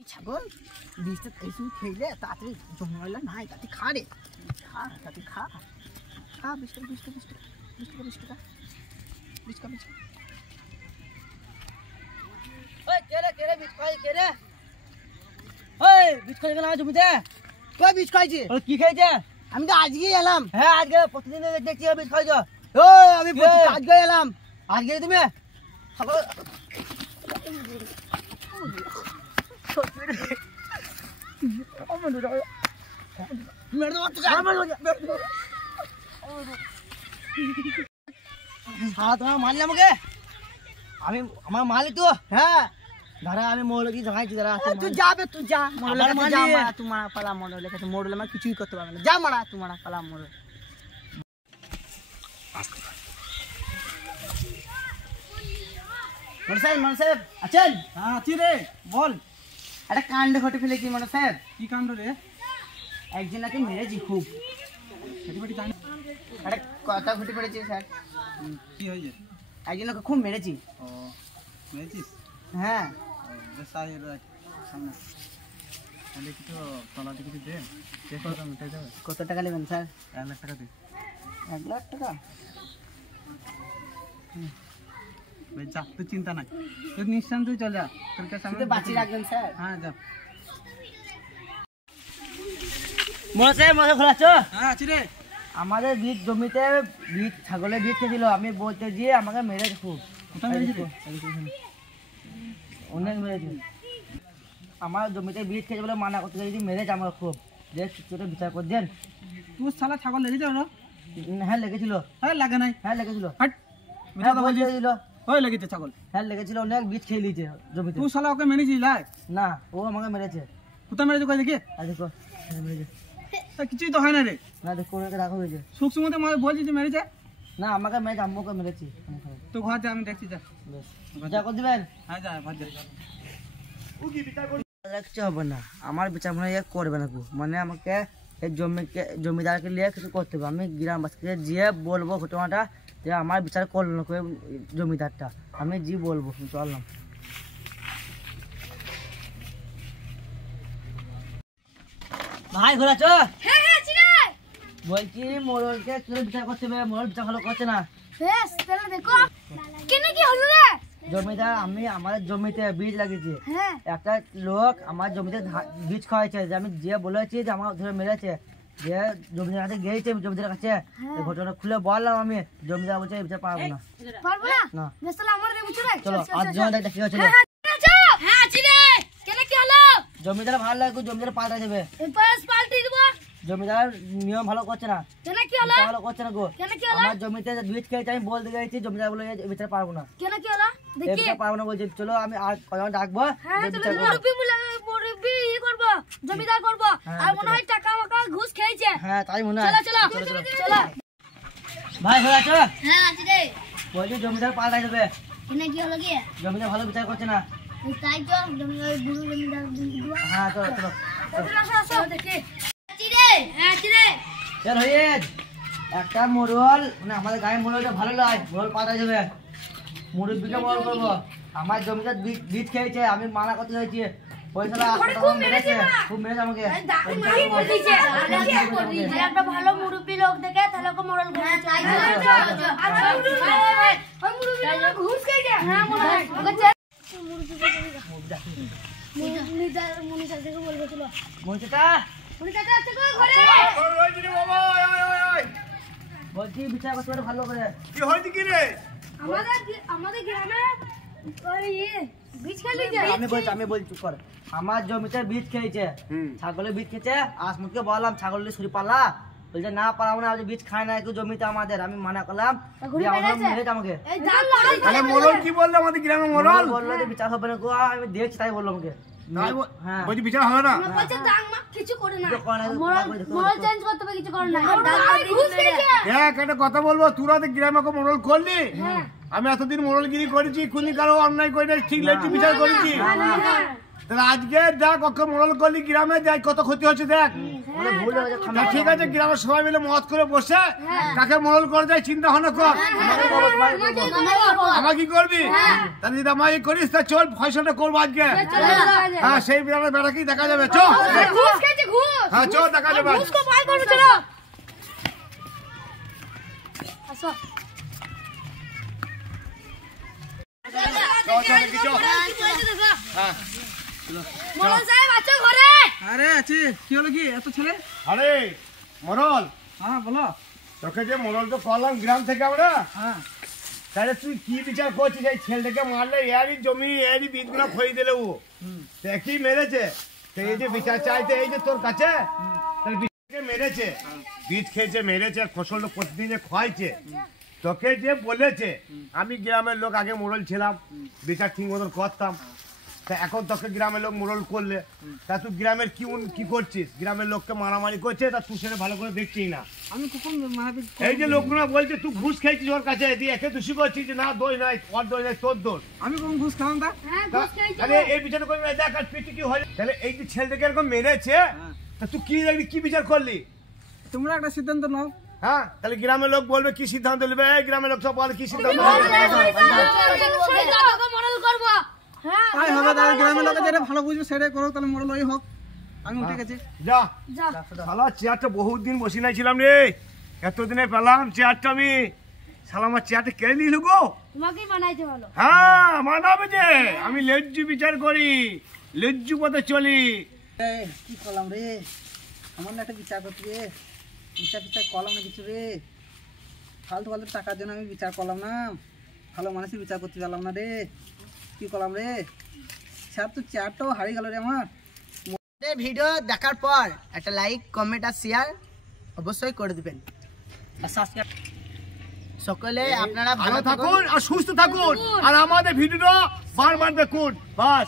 ছাগল বীজটা এসে খেলে তাড়াতাড়ি জঙ্গলে নাই তাতে খা রে খা তাতে খা খা বিষ্টা বিষ্টা বিষ্টা বিষ্টা বিষ্টা বিষ্টা বিষ্টা ওই কেরে বীজ খাই কেরে ওই বীজ খাই না জমিতে কই বীজ খাইছে ও কি খাইছে আমি তো আজকেই এলাম হ্যাঁ আজকে প্রতিদিন দেখছি বীজ খাইছো ওই আমি আজকে এলাম আজকে তুমি ছাগল মারলে আমাকে আমি আমার মালি তো হ্যাঁ দাঁড়া আমি মোড়লে কি জমাইছি দাঁড়া তুই যাবে তুই যা মোড়লে যা মারা তুই মারা পালা মোড়লে কাছে মোড়লে আমার কিছুই করতে পারবে না যা মারা তুই মারা পালা মোড়লে মনে সাহেব আছেন হ্যাঁ আছি রে বল একটা কাণ্ড ঘটে ফেলেছি মনে সাহেব কি কাণ্ড রে একজনকে মেরেছি খুব একটা কথা ঘটে পড়েছে স্যার কি হয়েছে একজনকে খুব মেরেছি ও মেরেছিস হ্যাঁ বেশ আয় সামনে তাহলে কিছু তলাতে কিছু দে মিটাই যাবে কত টাকা নেবেন স্যার 1 লাখ টাকা দে 1 লাখ টাকা ভাই যা তুই চিন্তা নাই তুই নিশ্চিন্ত তুই চল যা তোর কাছে শুধু বাঁচিয়ে রাখবেন স্যার হ্যাঁ যা মনে খোলাচ্ছ হ্যাঁ আছি রে আমাদের বীজ জমিতে বীজ ছাগলের বীজ খেয়েছিল আমি বলতে গিয়ে আমাকে মেরেছে খুব কোথায় মেরেছি অনেক মেরেছে আমার জমিতে বীজ খেয়েছে বলে মানা করতে গেছি মেরেছে আমাকে খুব দেখ কিছুটা বিচার করে দেন তুই শালা ছাগল লেগেছে ওরা হ্যাঁ লেগেছিল হ্যাঁ লাগে নাই হ্যাঁ লেগেছিল হাট হ্যাঁ বলেছিল ওই লেগেছে ছাগল হ্যাঁ লেগেছিল অনেক বীজ খেয়ে নিয়েছে জমিতে তুই শালা ওকে মেরেছিস লাই না ও আমাকে মেরেছে কোথায় মেরেছে কই দেখি আর দেখো মেরেছে কিছুই তো হয় না রে না দেখো ওনাকে রাখা হয়েছে সুখ সুমতে বলছিস যে মেরেছে না আমাকে মেরেছে আম্মুকে মেরেছি তো ঘর যা আমি দেখছি যা বেশ যা করে দিবেন হ্যাঁ যা ঘর যা কিছু হবে না আমার বিচার মনে হয় করবে না কো মানে আমাকে এই জমিদারকে নিয়ে কিছু করতে হবে আমি গ্রামবাসীকে গিয়ে বলবো ঘটনাটা যে আমার বিচার করলো না জমিদারটা আমি জি বলবো চললাম ভাই ঘোরাচ্ছ বলছি মোড়লকে তুই বিচার করতে হবে মোড়ল বিচার ভালো করছে না জমিদার আমি আমাদের জমিতে বীজ লাগিয়েছি একটা লোক আমার জমিতে বীজ খাওয়াইছে যে আমি যে বলেছি যে আমার ধরে মেরেছে যে জমিদার কাছে গিয়েছে জমিদার কাছে ঘটনা খুলে বললাম আমি জমিদার বলছে বিচার পারবো না চলো আর জমিদার কি হয়েছিল জমিদার ভালো লাগে জমিদার পাল্টা যাবে জমিদার নিয়ম ভালো করছে না ভালো করছে না গো আমার জমিতে বীজ খেয়েছে আমি বলতে গেছি জমিদার বলে বিচার পারবো না পারবো না বলছে চলো আমি আর কজন ডাকবো জমিদার করবো আর মনে হয় টাকা মাকা ঘুষ খেয়েছে হ্যাঁ তাই মনে হয় চলো ভাই হয়ে আছো হ্যাঁ আছি রে বলছি জমিদার পাল্টাই দেবে কি হলো কি জমিদার ভালো বিচার করছে না তাই তো জমিদার বুড়ো জমিদার হ্যাঁ চলো চলো আসো দেখি আছি রে চল হয়ে একটা মোড়ল মানে আমাদের গায়ে মোড়লটা ভালো লাগে মোড়ল পাল্টাই দেবে মুরব্বীকে মোড়ল করবো আমার জমিদার বীজ খেয়েছে আমি মানা করতে চাইছি খুব মেরেছে আমাকে একটা ভালো মুরব্বী লোক দেখে তাহলে ওকে মোড়ল ঘুষ খেয়েছে হ্যাঁ বলছি বিচার করতে ভালো করে কি হয়েছে কি রে আমাদের গ্রামে আমি বলছি চুপ কর আমার জমিতে বীজ খেয়েছে ছাগলের বীজ খেয়েছে আসমুখকে বললাম ছাগলের শরীর পাল্লা বলছে না পালাবো না বীজ খায় না একটু জমিতে আমাদের আমি মানা করলাম আমাকে মোড়ল কি বললো আমাদের গ্রামে মোড়ল বললো যে বিচার হবে না গো আমি দেখছি তাই বললো আমাকে হ্যাঁ বলছি বিচার হবে না কিছু করে না একটা কথা বলবো তোরা তো গ্রামে মোড়ল করলি আমি এতদিন মোড়লগিরি করেছি কোনি কারো অন্যায় করে ঠিক লেছি বিচার করেছি তাহলে আজকে দেখ ওকে মোড়ল করলি গ্রামে দেখ কত ক্ষতি হচ্ছে দেখ অনেক ভুল হয়ে গেছে, তা ঠিক আছে, গ্রামের সবাই মিলে মত করে বসে কাকে মোড়ল করে যায় চিন্তা ভাবনা কর। আমার কি করবি? তাহলে যদি আমাকে করিস তা চল ফয়সালটা করবো আজকে। হ্যাঁ, সেই বেড়ার বেড়াকেই দেখা যাবে, চল। ঘুষ খেয়েছে, ঘুষ। হ্যাঁ, চল দেখা যাবে। ঘুষ কো ফাইল করবে, চলো। আসো। চল, চল, দেখি, চল। হ্যাঁ। মোড়ল সাহেব আছো ঘরে? আরে আছি, কি হলো কি এত ছেলে? আরে মোড়ল, হ্যাঁ বলো। তোকে যে মোড়ল তো করলাম গ্রাম থেকে আমরা, হ্যাঁ তাহলে তুই কি বিচার করছিস? এই ছেলেটাকে মারলে এরই জমি এরই বীজগুলো খই দিলে ও দেখি মেরেছে, তো এই যে বিচার চাইতে এই যে তোর কাছে, তাহলে বীজকে মেরেছে, বীজ খেয়েছে, মেরেছে, ফসলটা প্রতিদিন যে খাইছে, তোকে যে বলেছে আমি গ্রামের লোক আগে মোড়ল ছিলাম, বিচার ঠিক মতন করতাম, তা এখন তোকে গ্রামের লোক মোড়ল করলে, তা তুই গ্রামের কি করছিস? গ্রামের লোককে মারামারি করছে, তা তুই সেটা ভালো করে দেখছিস না। আমি কখন মারাপিট এই যে লোকগুলো বলছে তুই ঘুষ খেয়েছিস ওর কাছে, দিয়ে একে দোষী করছিস যে না দোষ নাই, ওর দোষ নাই, তোর দোষ। আমি কখন ঘুষ খাওয়াম তা? হ্যাঁ, ঘুষ খেয়েছে। তাহলে এই বিচার করবি না, দেখ আর পিটি কি হয়। তাহলে এই যে ছেলেটাকে এরকম মেরেছে, তা তুই কি দেখবি, কি বিচার করলি? তোমরা একটা সিদ্ধান্ত নাও। হ্যাঁ, তাহলে গ্রামের লোক বলবে কি সিদ্ধান্ত নেবে? এই গ্রামের লোক সব বলে কি সিদ্ধান্ত নেবে? মোড়ল করবো। হ্যাঁ, তাই হবে, তাহলে গ্রামের লোকে যেটা ভালো বুঝবে সেটাই করো, তাহলে মোড়ল ওই হোক। আমি উঠে গেছি। যা যা। শালা, চেয়ারটা বহুত দিন বসে নাইছিলাম রে, এতদিনে পেলাম চেয়ারটা আমি। শালা আমার চেয়ারটা কেড়ে নিল গো। তোমাকেই বানাইতে ভালো। হ্যাঁ, মানাবে যে আমি লেজ্জু বিচার করি, লেজ্জু পথে চলি। কি করলাম রে, আমার না একটা বিচার করতে রে, বিচার করলাম না কিছু রে, ফালতু ফালতু টাকার জন্য আমি বিচার করলাম না, ভালো মানুষের বিচার করতে পারলাম না রে, কি করলাম রে, স্যার তো চেয়ারটাও হারিয়ে গেল রে আমার। ভিডিও দেখার পর একটা লাইক, কমেন্ট আর শেয়ার অবশ্যই করে দিবেন, আর সাবস্ক্রাইব। সকলে আপনারা ভালো থাকুন আর সুস্থ থাকুন, আর আমাদের ভিডিওটা বারবার দেখুন, বাস।